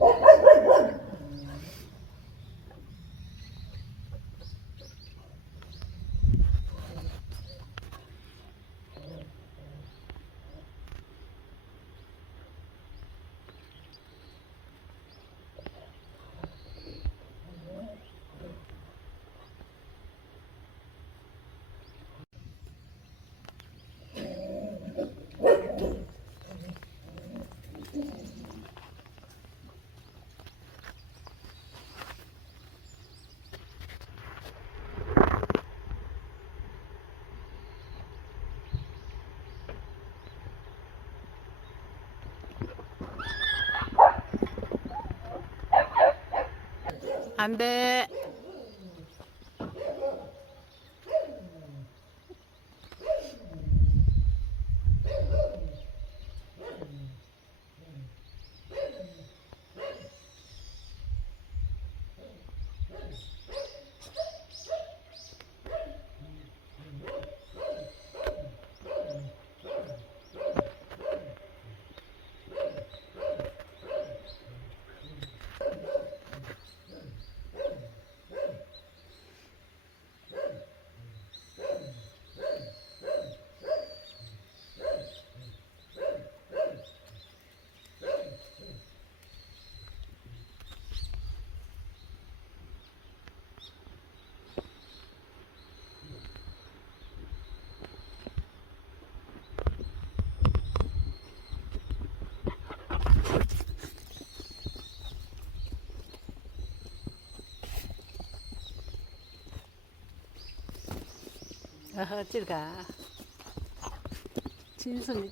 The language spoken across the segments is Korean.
Oh, 안 돼. 어허, 찌르가. 진순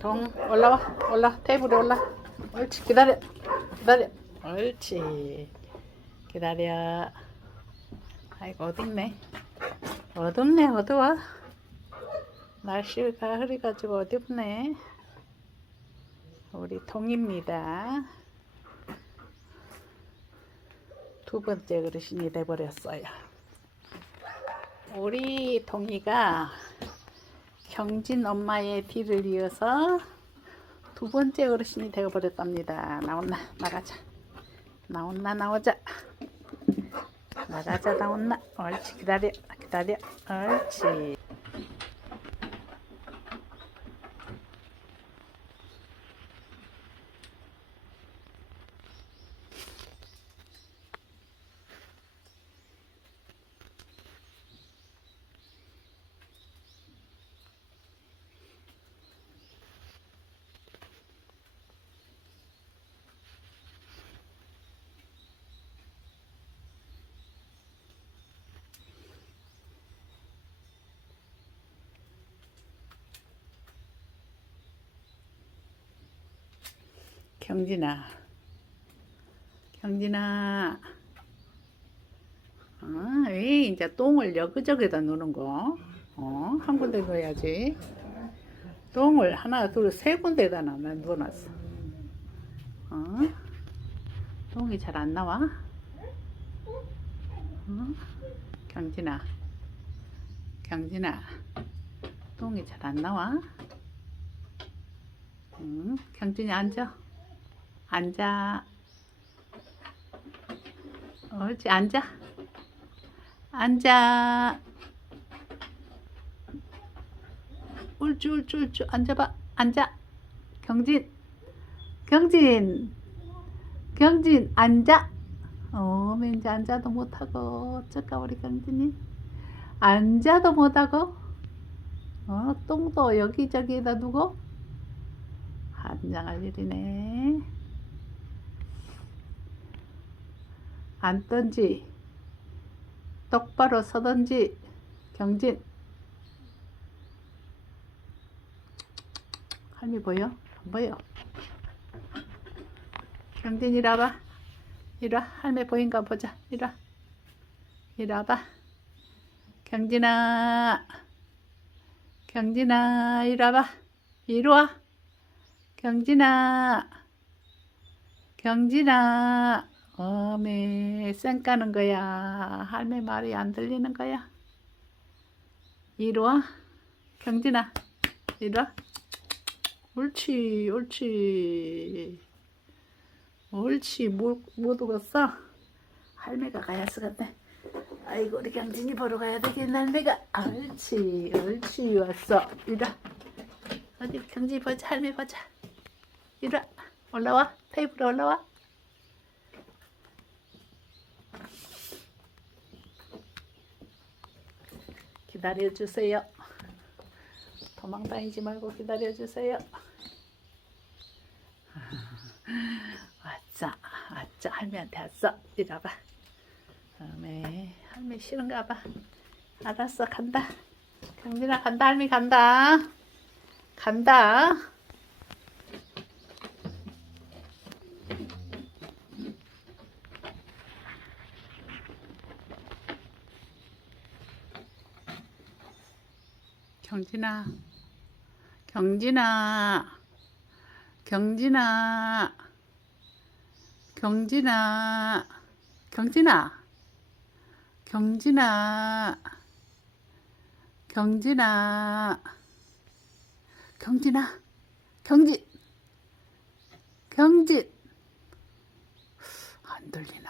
동 올라와 올라 테이블에 올라. 옳지 기다려 기다려. 옳지 기다려. 아이고 어둡네. 어둡네 어두워. 날씨가 흐려가지고 어둡네. 우리 통입니다. 두 번째 그릇이 돼버렸어요. 우리 동이가 경진 엄마의 뒤를 이어서 두 번째 어르신이 되어버렸답니다. 나온나 나가자. 나온나 나오자. 나가자 나온나. 옳지 기다려 기다려. 옳지. 경진아. 경진아. 아, 왜 이제 똥을 여기저기다 놓는 거? 어, 한 군데 넣어야지. 똥을 하나, 둘, 세 군데다 넣어놨어. 어? 똥이 잘 안 나와? 어? 경진아. 경진아. 똥이 잘 안 나와? 응? 경진이 앉아. 앉아. 옳지, 앉아. 앉아. 옳지, 옳지, 옳지. 앉아봐. 앉아. 경진. 경진. 경진, 앉아. 어, 왠지 앉아도 못하고. 어쩔까, 우리 경진이. 앉아도 못하고. 어, 똥도 여기저기에다 두고. 한장할 일이네. 앉던지, 똑바로 서던지, 경진. 할미 보여? 안 보여? 경진 이리 와봐. 이리 와. 할미 보인가 보자. 이리 와. 이리 와봐. 경진아. 경진아, 이리 와봐. 이리 와. 경진아, 경진아, 어메, 쌩 까는 거야. 할매 말이 안 들리는 거야. 이리 와. 경진아, 이리 와. 옳지, 옳지. 옳지, 못, 못 오겠어? 할매가 가야 쓰겠네. 아이고, 우리 경진이 보러 가야 되겠네, 할매가. 아, 옳지, 옳지, 왔어. 이리 와. 어디 경진이 보자, 할매 보자. 이리 와. 올라와. 테이블에 올라와. 기다려주세요. 도망 다니지 말고 기다려주세요. 왔어. 왔어. 할매한테 왔어. 이리 와봐. 다음에 할매 싫은가 봐. 알았어. 간다. 경진아 간다. 할매 간다. 간다. 경진아, 경진아, 경진아, 경진아, 경진아, 경진아, 경진아, 경진아, 경진, 경진, 안 들리나?